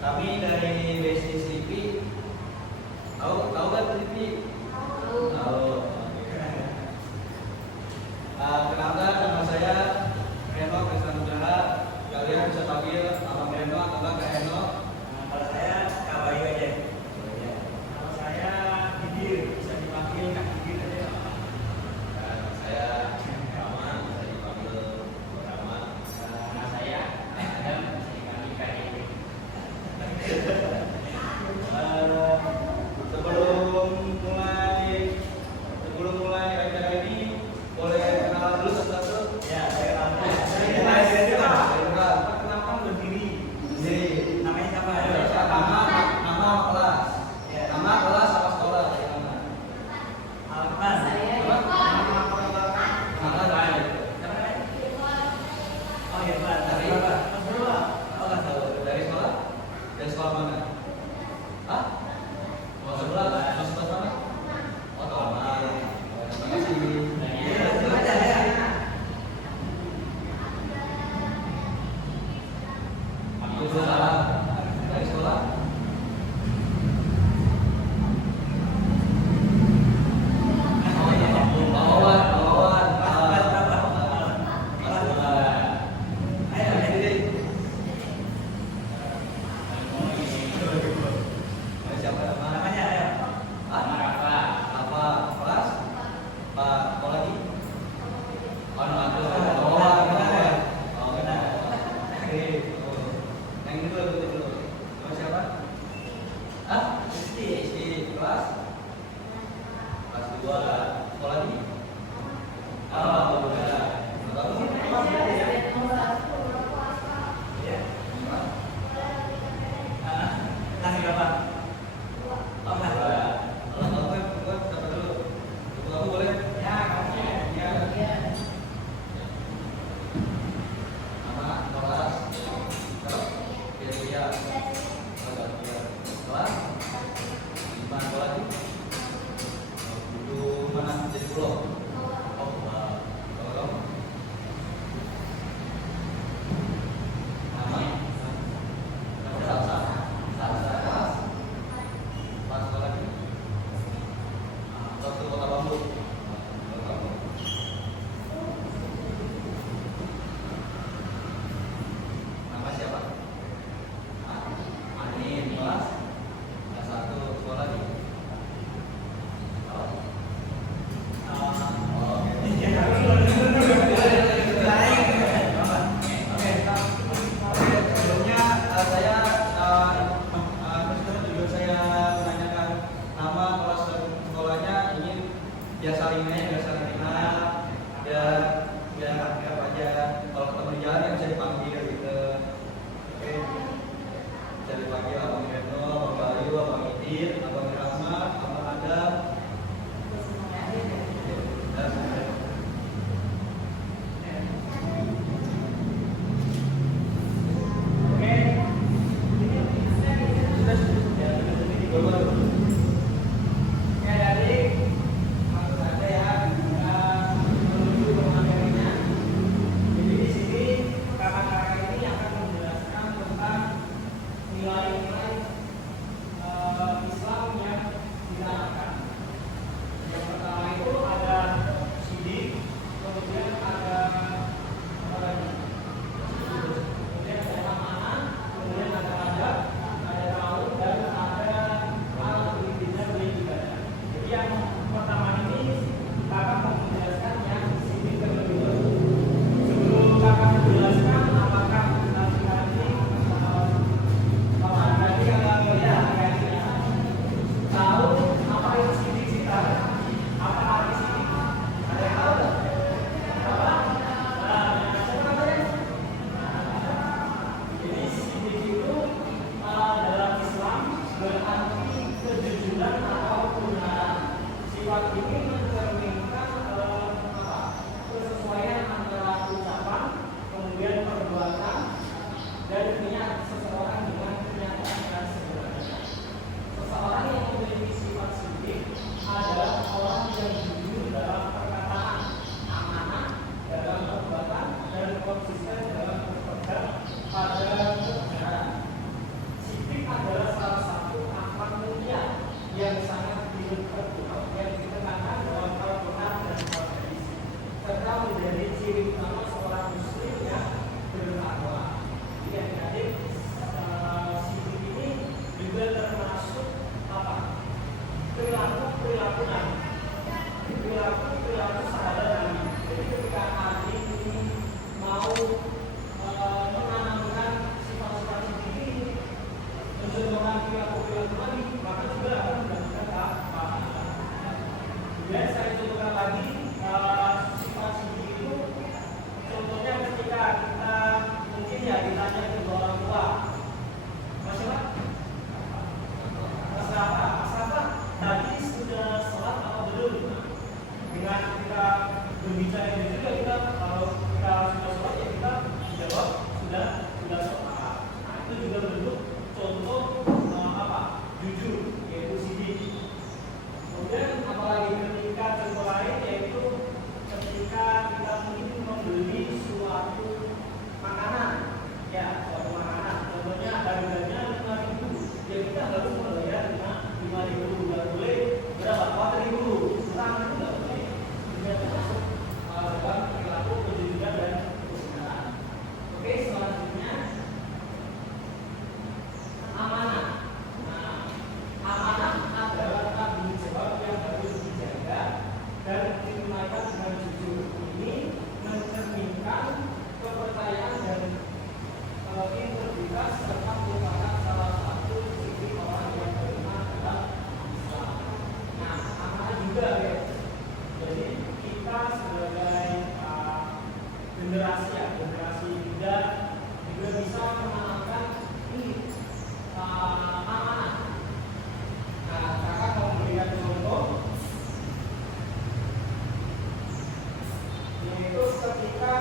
Kami dari Basic CV, tahu kan CV? Tahu. Kenalkan, nama saya Reno Krisna Nugraha. Kalian bisa panggil Abang Reno atau Kak Reno. Kalau saya Kak Bayu aja. Kalau saya Didir, bisa dipanggil Kak Didir aja. Nama saya Rama, bisa dipanggil Rama. Nama saya Adam, bisa dipanggil Kak Didir. Sebelum mulai acara ini, boleh kenalan dulu satu-satu. Ya, saya Rama. Kenapa berdiri? Namanya siapa? Nama kelas. Ya. Nama kelas apa sekolah? Alman. Oh iya, Pak. Dari apa? Oh, nggak tahu. Dari sekolah? Dari sekolah mana? Hah? Oh, sebelah. Sebelah mana? Oh, Taman. Terima kasih. Abdullah. Dari sekolah? Oh iya, Bawawan. dan niat seseorang dengan kenyataan dan sebenarnya. Seseorang yang memiliki sifat sidik adalah orang yang jujur dalam perkataan, amanah dalam perbuatan, dan konsisten dalam berpegang pada kebenaran. Sidik adalah salah satu akhlak mulia yang sangat yang ditekankan dalam Al-Quran dan Al-Hadis, serta menjadi ciri utama seorang muslim yang bertakwa. Adik-adik, sidik ini juga termasuk apa? Perilaku sahabat Nabi. Jadi ketika adik ini mau menanamkan sifat-sifat sidik ini, mencontohkan perilaku Nabi, maka juga akan mendapatkan pahala. Dan saya contohkan lagi sifat sidik itu, contohnya ketika kita mungkin ya ditanya ke orang tua, Mas Rafa, tadi sudah sholat atau belum? Dengan kita berbicara itu juga kita, kalau kita sudah sholat ya kita jawab sudah sholat. Nah, itu juga bentuk contoh jujur, yaitu sidik. Kemudian apalagi ketika contoh lain, yaitu ketika kita mungkin membeli suatu makanan, contohnya harganya 5.000, ya kita harus membayar 5.000, nggak boleh berapa 4.000, kurang itu nggak boleh. Ini termasuk dalam perilaku kejujuran dan kebenaran. Oke, selanjutnya amanah. Amanah adalah tanggung jawab yang harus dijaga dan ditunaikan dengan jujur. Ini mencerminkan kepercayaan dan integritas serta merupakan salah satu ciri orang yang beriman dalam Islam. Nah, amanah juga ya. Jadi kita sebagai generasi muda juga bisa menanamkan ini amanah. Nah, kakak mau memberikan contoh, yaitu ketika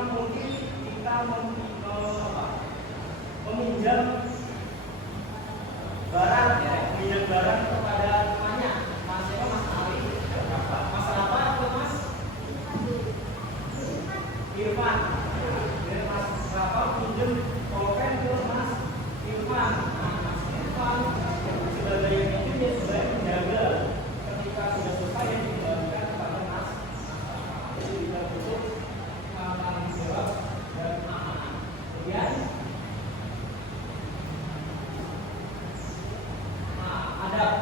mungkin kita meminjam barang kepada temannya, Mas Ali, Mas Rafa atau Mas Irfan. Jadi Mas Rafa pinjam pulpen ke Mas Irfan. Nah, Mas Irfan sebagai yang itu dia sebenarnya menjaga ketika sudah selesai yang dikembalikan kepada Mas Rafa. Jadi tidak butuh tanggung jawab dan amanah. Kemudian adab.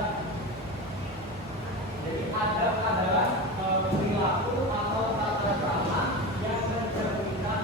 Jadi adab adalah perilaku atau tata krama yang mencerminkan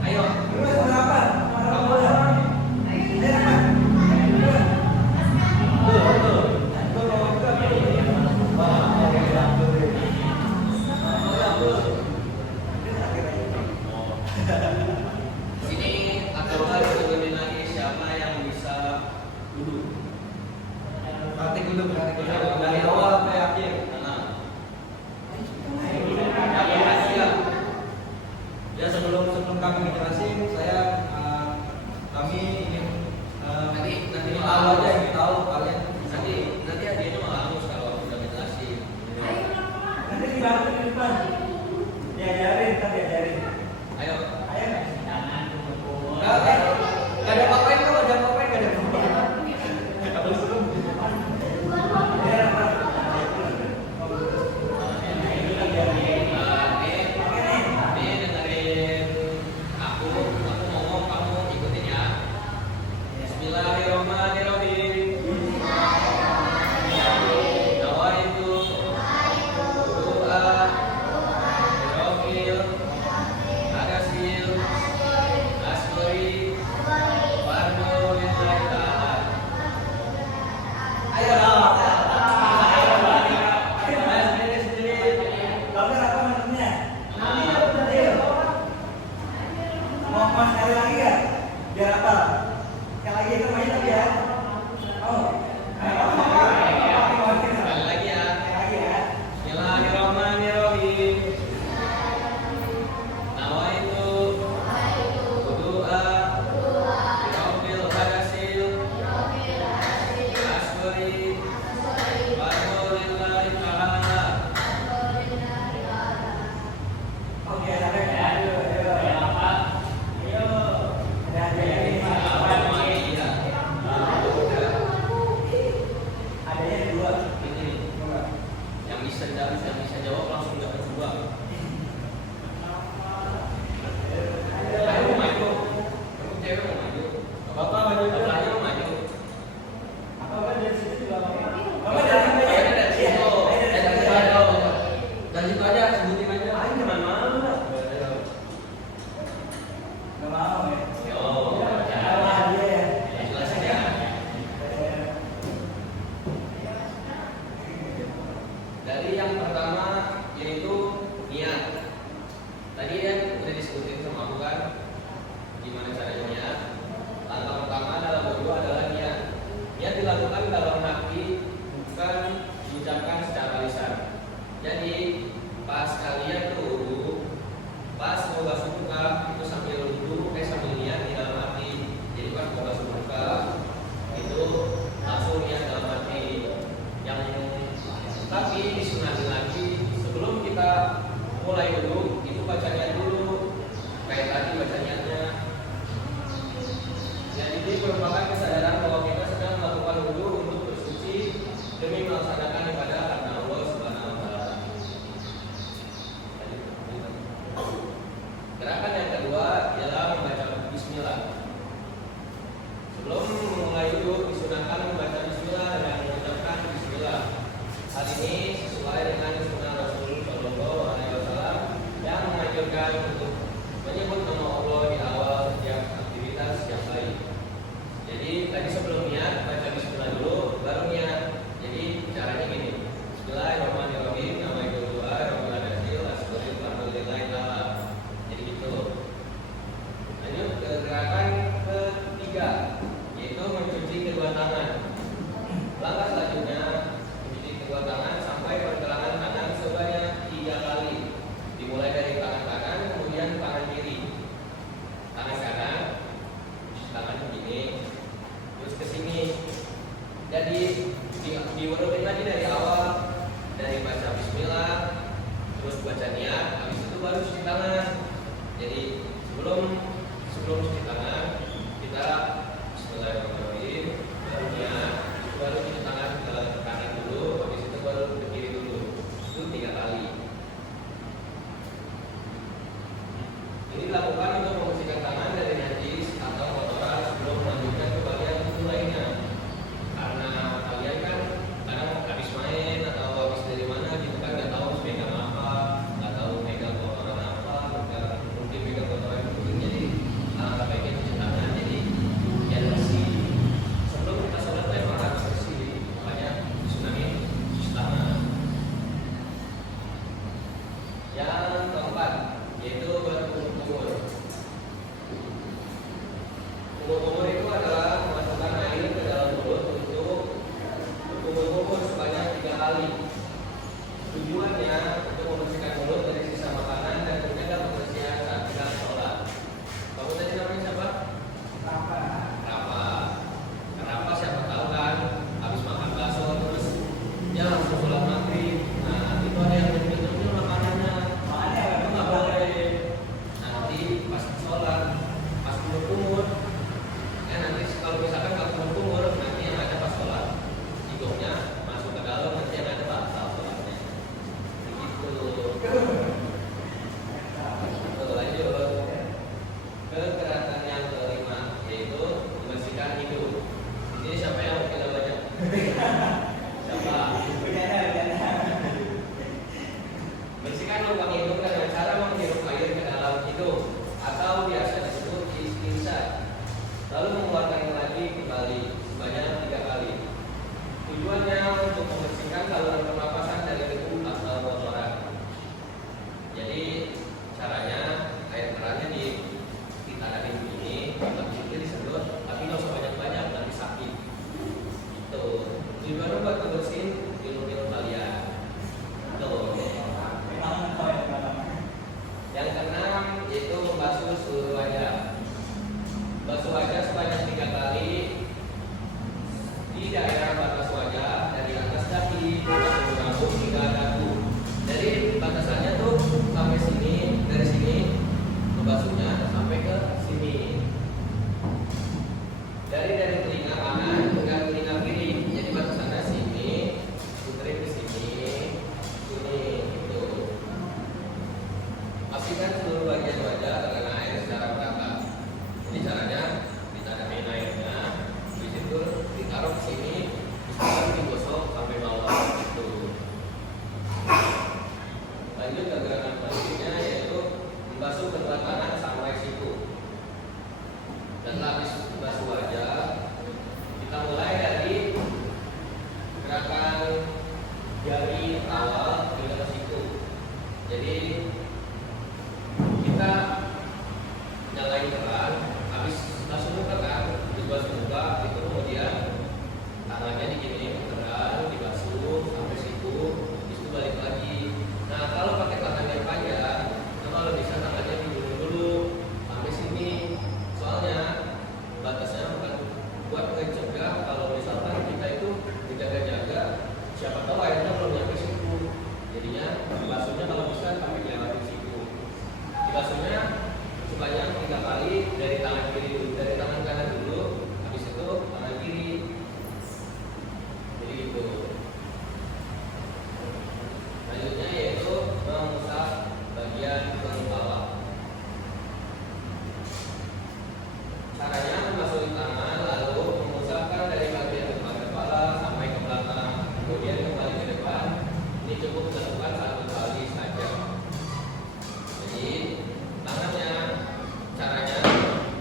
Ayo. Berdua sama apa? Sama bola. Ayo apa? Betul. Sini akan sebutin lagi siapa yang bisa duduk. Praktik duduk dari awal sampai akhir. Ya sebelum kami menjelasin, kami ingin nanti tahu aja yang tahu kalian nanti hadiahnya malah hangus kalau udah menjelasin. Nanti di belakang di depan. Diajarin, kita diajarin. Ayo. Ayo. Gak ada apa-apain kok, gak ada apa-apain, gak ada apa-apain. Nih dengerin aku ngomong, kamu ikutin ya. Bismillahirrahmanirrahim. Nawaitu doa Rofil Agasil Asgori Fardu Lillahi Ta'ala. Ayo sendiri. Kamu apa namanya? Ayo. Mau sekali lagi ya? Biar apa? Sekali lagi itu main lagi ya. Oh. Sekali lagi ya. Lagi ya. Bismillahirrahmanirrahim. Nawaitu doa Rofil Agasil Asgori Fardu Lillahi Ta'ala. Oke, sampai ya. Ayo. Ada aja ya. Adanya dua. Yang bisa jawab langsung dapat dua. Ayo maju. Kamu cewek mau maju. Bapak maju. Bapaknya mau maju. Apa dari situ juga apa? Bapak dari situ aja. Dari situ. Dari situ aja sebutin aja. Ayo jangan malu lah. Nggak mau ya. Yo. Apa dia ya? Jelasin ya. Dari yang pertama yaitu niat. Tadi yang udah disebutin sama aku kan, gimana caranya niat. Langkah pertama dalam berdoa adalah niat. Niat dilakukan dalam hati, bukan diucapkan secara lisan. Jadi pas kalian tuh wudu, pas mau basuh muka itu sambil wudu, sambil niat di dalam hati. Jadi pas mau basuh muka itu langsung niat dalam hati. Yang tapi disunahin lagi sebelum kita mulai wudu itu bacanya dulu kayak tadi bacanya. Dan ini merupakan kesadaran bahwa kita sedang melakukan wudu untuk bersuci demi melaksanakan ibadah karena Allah Subhanahu wa Ta'ala. Gerakan yang kedua ialah membaca bismillah. Sebelum memulai wudu disunahkan membaca bismillah dan mengucapkan bismillah. Hal ini sesuai dengan sunnah Rasul Shallallahu Alaihi Wasallam yang menganjurkan untuk menyebut nama Allah di awal setiap aktivitas yang baik. Jadi tadi sebelum niat baca bismillah dulu, baru niat. Jadi caranya gini. Bismillahirrahmanirrahim. Nama itu doa Rabbil Alamin Asgori Fardu Lillahi Ta'ala. Jadi gitu. Lanjut ke gerakan ketiga, yaitu mencuci kedua tangan. Langkah selanjutnya mencuci kedua tangan sampai pergelangan tangan sebanyak 3 kali. Dimulai dari tangan kanan, kemudian tangan kiri. Tangan kanan, cuci tangan begini, terus ke sini. Jadi diurutin lagi dari awal, dari baca bismillah, terus baca niat, habis itu baru cuci tangan. Jadi sebelum cuci tangan kita bismillahirrahmanirrahim, baru niat, baru cuci tangan ke kanan dulu, habis itu baru ke kiri dulu. Itu 3 kali. Ini dilakukan untuk membersihkan tangan dari najis atau kotoran sebelum melanjutkan ke bagian tubuh lainnya. Karena kalian kan kadang habis main atau habis dari mana gitu kan nggak tahu harus pegang apa, nggak tahu pegang kotoran apa, mungkin pegang kotoran sini. Dari telinga kanan ke telinga kiri. Jadi batasannya sini, puterin ke sini, sini, gitu. Pastikan seluruh bagian wajah terkena air secara merata. Jadi caranya ditadamin airnya, di situ ditaruh ke sini, terus digosok sampai bawah, gitu. Lanjut ke gerakan selanjutnya yaitu membasuh kedua tangan sampai siku. Dan habis membasuh wajah, kita mulai dari gerakan jari awal hingga siku. Jadi kita nyalain keran, habis langsung buka kan, dibasuh buka, itu kemudian tangannya diginiin keran, dibasuh sampai siku, itu balik lagi. Nah kalau pakai tangan yang panjang, kalau bisa tangannya digulung dulu sampai sini. Soalnya batasnya bukan buat ngecegah kalau misalkan kita itu dijaga-jaga, siapa tahu airnya belum nyampe siku. Jadinya dibasuhnya kalau bisa sampai lewatin siku. Dibasuhnya sebanyak 3 kali dari tangan kiri dulu, dari tangan kanan dulu, habis itu tangan kiri. Jadi gitu. Selanjutnya yaitu mengusap bagian tulang bawah. Caranya membasuh tangan lalu mengusapkan dari bagian depan kepala sampai ke belakang, kemudian kembali ke depan. Ini cukup dilakukan 1 kali saja. Jadi tangannya caranya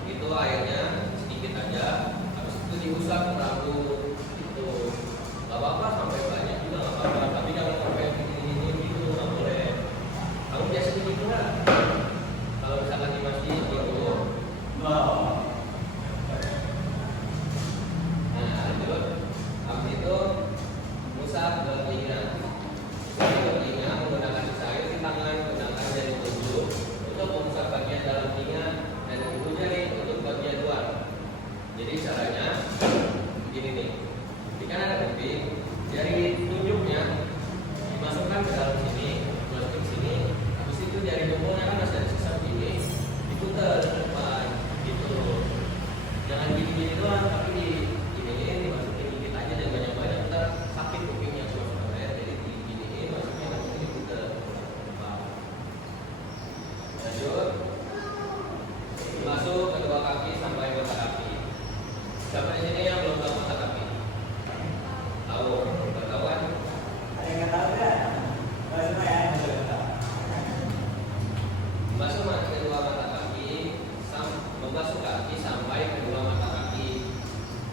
itu airnya sedikit aja, habis itu diusap ke rambut itu. Gak apa-apa sampai banyak juga gak apa-apa, tapi jangan sampai ini gitu nggak boleh. Kamu biasa begitu nggak? Kalau misalkan di masjid gitu. Wow. Nah lanjut, habis itu usap ke telinga. Usap ke telinga menggunakan sisa air di tangan, gunakan jari telunjuk untuk mengusap bagian dalam telinga dan ujung jari untuk bagian luar. Jadi caranya begini nih. Ini kan ada kuping, jari tunjuknya dimasukkan ke dalam sini, masukin sini. Habis itu jari jempolnya kan masih ada sisa begini, diputar ke depan, gitu. Jangan gini-gini doang, tapi diginiin, dimasukin dikit aja dan banyak-banyak, ntar sakit kupingnya soalnya. Jadi diginiin, masukin langsung diputar ke depan. Lanjut, masuk kedua kaki sampai mata kaki. Siapa di sini yang belum tahu mata kaki? Tahu, tahu kan? Ada yang nggak tahu nggak? Nggak semua ya, nggak tahu. Membasuh kedua mata kaki, membasuh kaki sampai kedua mata kaki.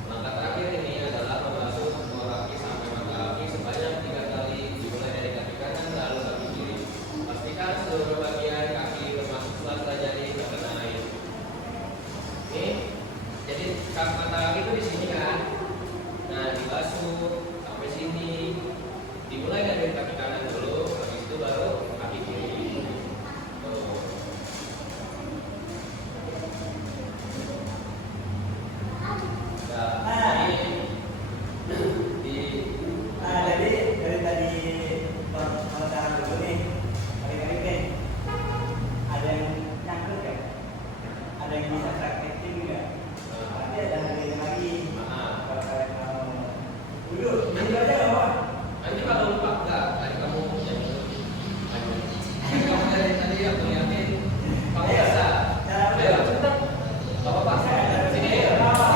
Langkah terakhir ini adalah membasuh kedua kaki sampai mata kaki sebanyak 3 kali, dimulai dari kaki kanan lalu kaki kiri. Pastikan seluruh bagian kaki termasuk sela-sela jari terkena air. Ini, jadi mata kaki itu di sini kan. Nah dibasuh sampai sini. Dimulai dari kaki kanan dulu, habis itu baru kaki kiri. Tuh. Nah, ini di Nah, jadi dari tadi pementaran dulu nih, kali-kali kan ada yang nyangkut ya, ada yang bisa praktekin nggak? Nanti ada lagi. Kalau kalian mau dulu, ini aja nggak mau? nanti kalau lupa enggak, tadi kamu yang kamu dari tadi yang lihatin, kamu biasa. Ayo, cepetan. Gak apa-apa. Sini ya. Gak apa-apa.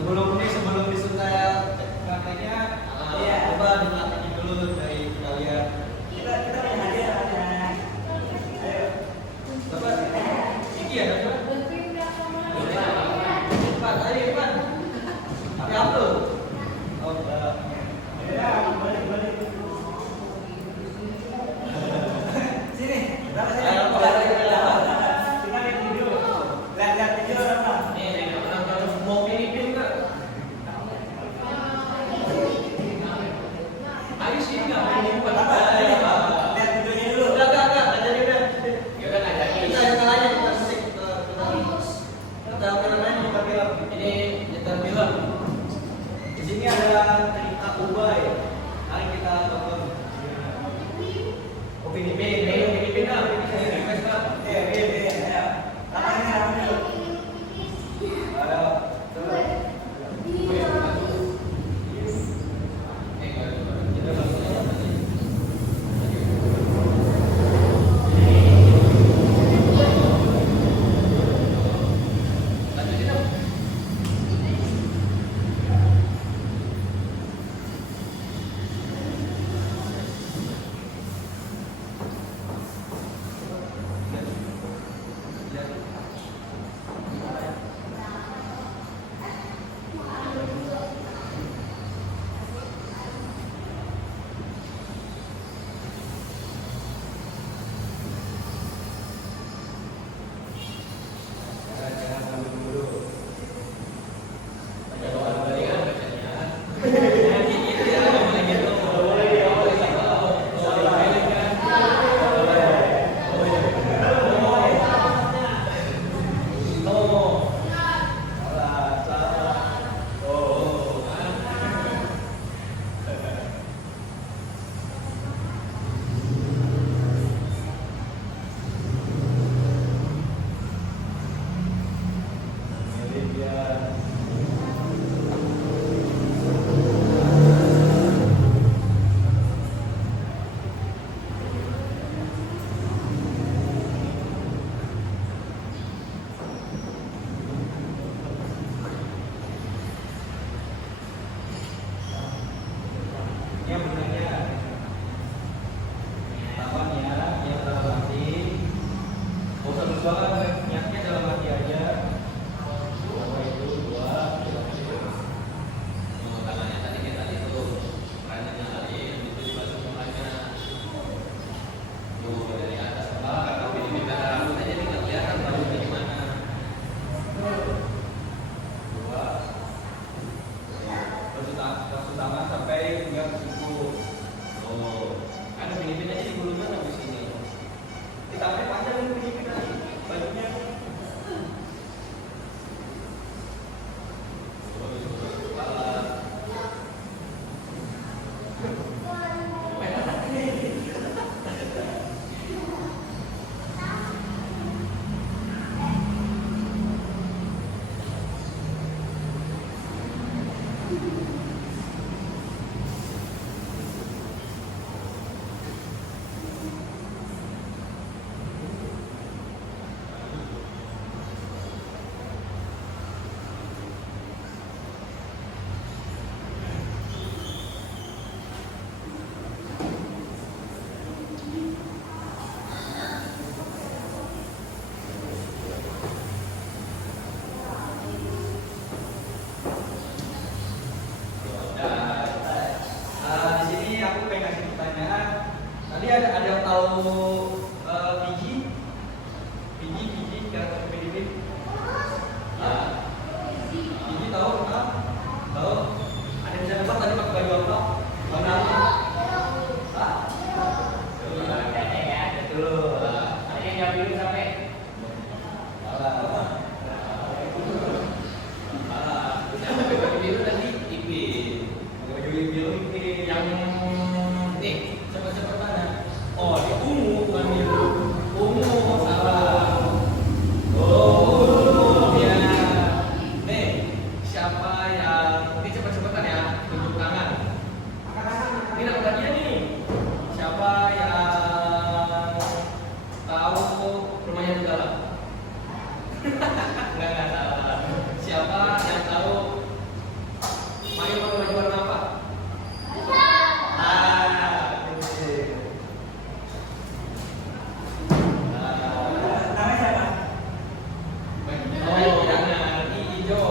Sebelum disuntik prakteknya, coba dilatih dulu dari kita lihat Ini nyetar film. Di sini ada cerita Ubay. Mari kita tonton. Oke, ini pindah. Request Kak. Ayo. Lapangannya dulu. Ayo. Yang benarnya lawan ya, yang dalam hati. Gak usah bersuara, niatnya dalam hati aja. Bahwa itu dua. Tangannya tadi itu, kakinya tadi itu dibasuh mukanya. Tuh dari atas kepala kakak ini kita rambutnya jadi nggak kelihatan bajunya gimana. Dua. Basuh tangan sampai hingga ke siku. Oh, ada Filipin aja di bulunya di sini. Sampai panjang Filipin tadi bajunya. Di sini aku pengen kasih pertanyaan. Tadi ada yang tahu Fiji karakter Filipin? Ya. Fiji tahu kan? Tahu? Ada yang bisa nebak tadi pakai baju apa? Warna apa? Hah? Betul. Ada yang jawab dulu sampai. Salah. Pakai baju biru tadi Ipin. Pakai baju biru Ipin. Yang nih cepat-cepat mana? Oh, di ungu bukan biru. Ungu salah. Oh, ya. Nih, siapa yang ini cepat-cepatan ya? Tunjuk tangan. Ini dapat dia nih. Siapa yang tahu rumahnya Donggala? Enggak salah. Siapa yang tahu Mario pakai baju warna apa? Namanya siapa? Oh, jangan hijau.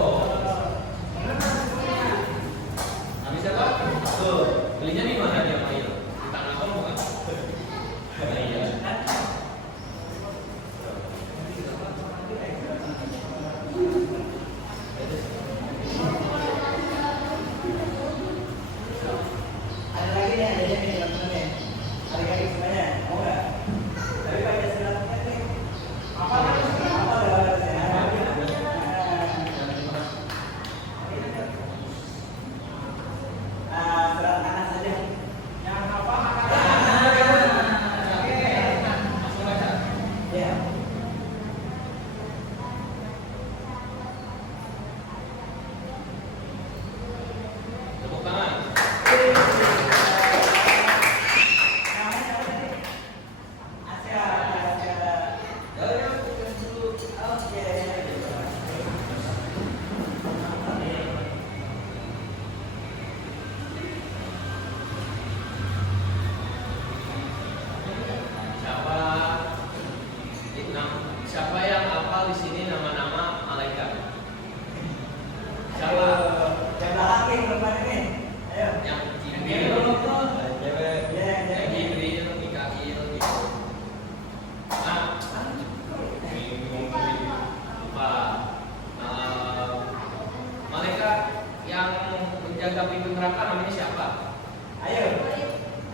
menjaga pintu neraka namanya siapa? Ayo.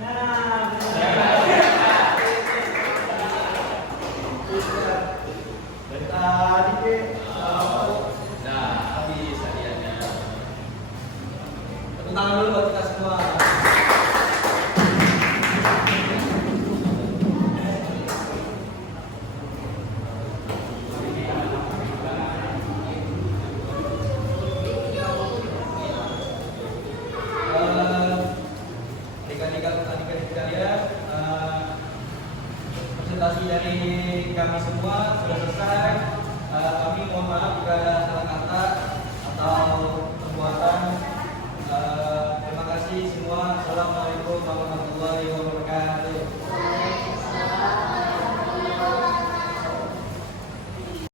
Nah, benar. Dari tadi ke. Nah, habis hadiahnya. Tepuk tangan dulu buat kita semua. Adik-adik sekalian, presentasi dari kami semua sudah selesai. Kami mohon maaf jika ada salah kata atau perbuatan. Terima kasih semua. Assalamualaikum warahmatullahi wabarakatuh.